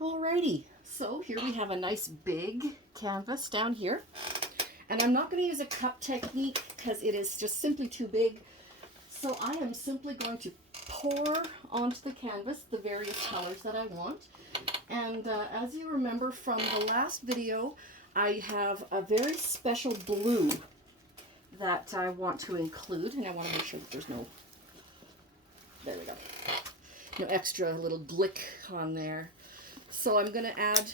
Alrighty, so here we have a nice big canvas down here. And I'm not going to use a cup technique because it is just simply too big. So I am simply going to pour onto the canvas the various colors that I want. And as you remember from the last video, I have a very special blue that I want to include. And I want to make sure that there's no, there we go, no extra little glick on there. So I'm going to add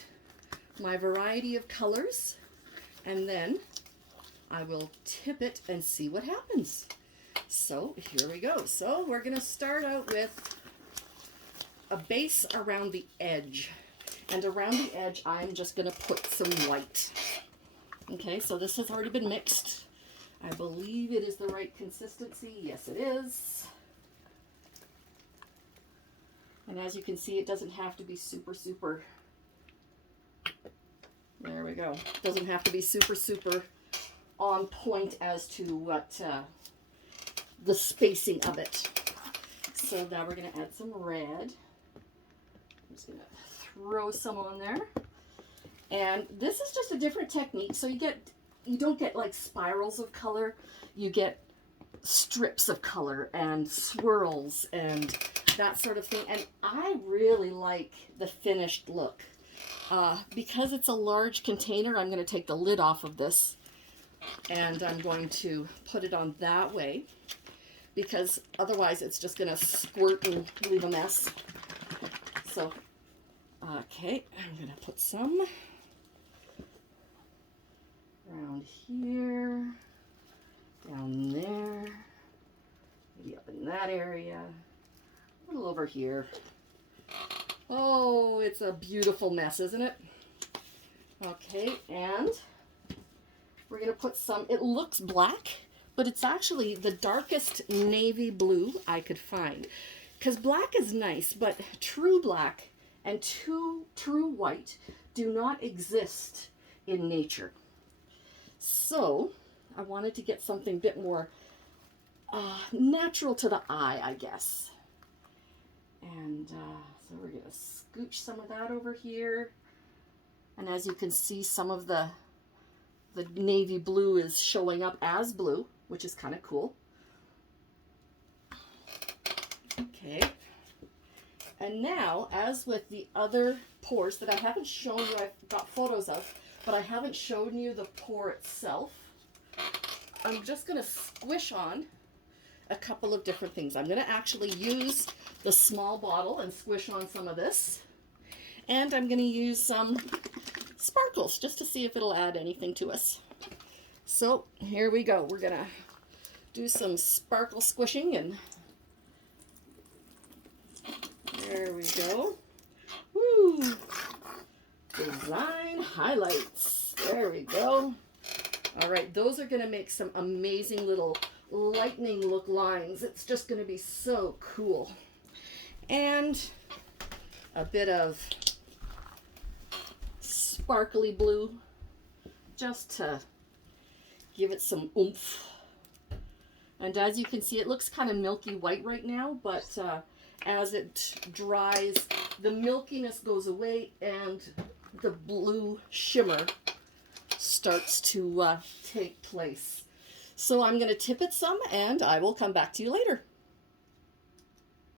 my variety of colors, and then I will tip it and see what happens. So here we go. So we're going to start out with a base around the edge. And around the edge, I'm just going to put some white. Okay, so this has already been mixed. I believe it is the right consistency. Yes, it is. And as you can see, it doesn't have to be super, there we go. It doesn't have to be super on point as to what the spacing of it. So now we're going to add some red. I'm just going to throw some on there. And this is just a different technique. So you don't get like spirals of color. You get strips of color and swirls and that sort of thing. And I really like the finished look. Because it's a large container, I'm going to take the lid off of this and I'm going to put it on that way, because otherwise it's just going to squirt and leave a mess. So, okay, I'm going to put some around here, down there, maybe up in that area, a little over here. Oh, it's a beautiful mess, isn't it? Okay, and we're going to put some, it looks black, but it's actually the darkest navy blue I could find. Because black is nice, but true black and true white do not exist in nature. So I wanted to get something a bit more natural to the eye, I guess. And so we're going to scooch some of that over here. And as you can see, some of the navy blue is showing up as blue, which is kind of cool. Okay. And now, as with the other pours that I haven't shown you, I've got photos of, but I haven't shown you the pour itself, I'm just going to squish on a couple of different things. I'm going to actually use the small bottle and squish on some of this. And I'm going to use some sparkles just to see if it'll add anything to us. So here we go. We're going to do some sparkle squishing, and there we go. Woo! Design highlights. There we go. All right, those are going to make some amazing little lightning look lines. It's just going to be so cool. And a bit of sparkly blue just to give it some oomph. And as you can see, it looks kind of milky white right now, but as it dries, the milkiness goes away and the blue shimmer starts to take place. So I'm going to tip it some, and I will come back to you later.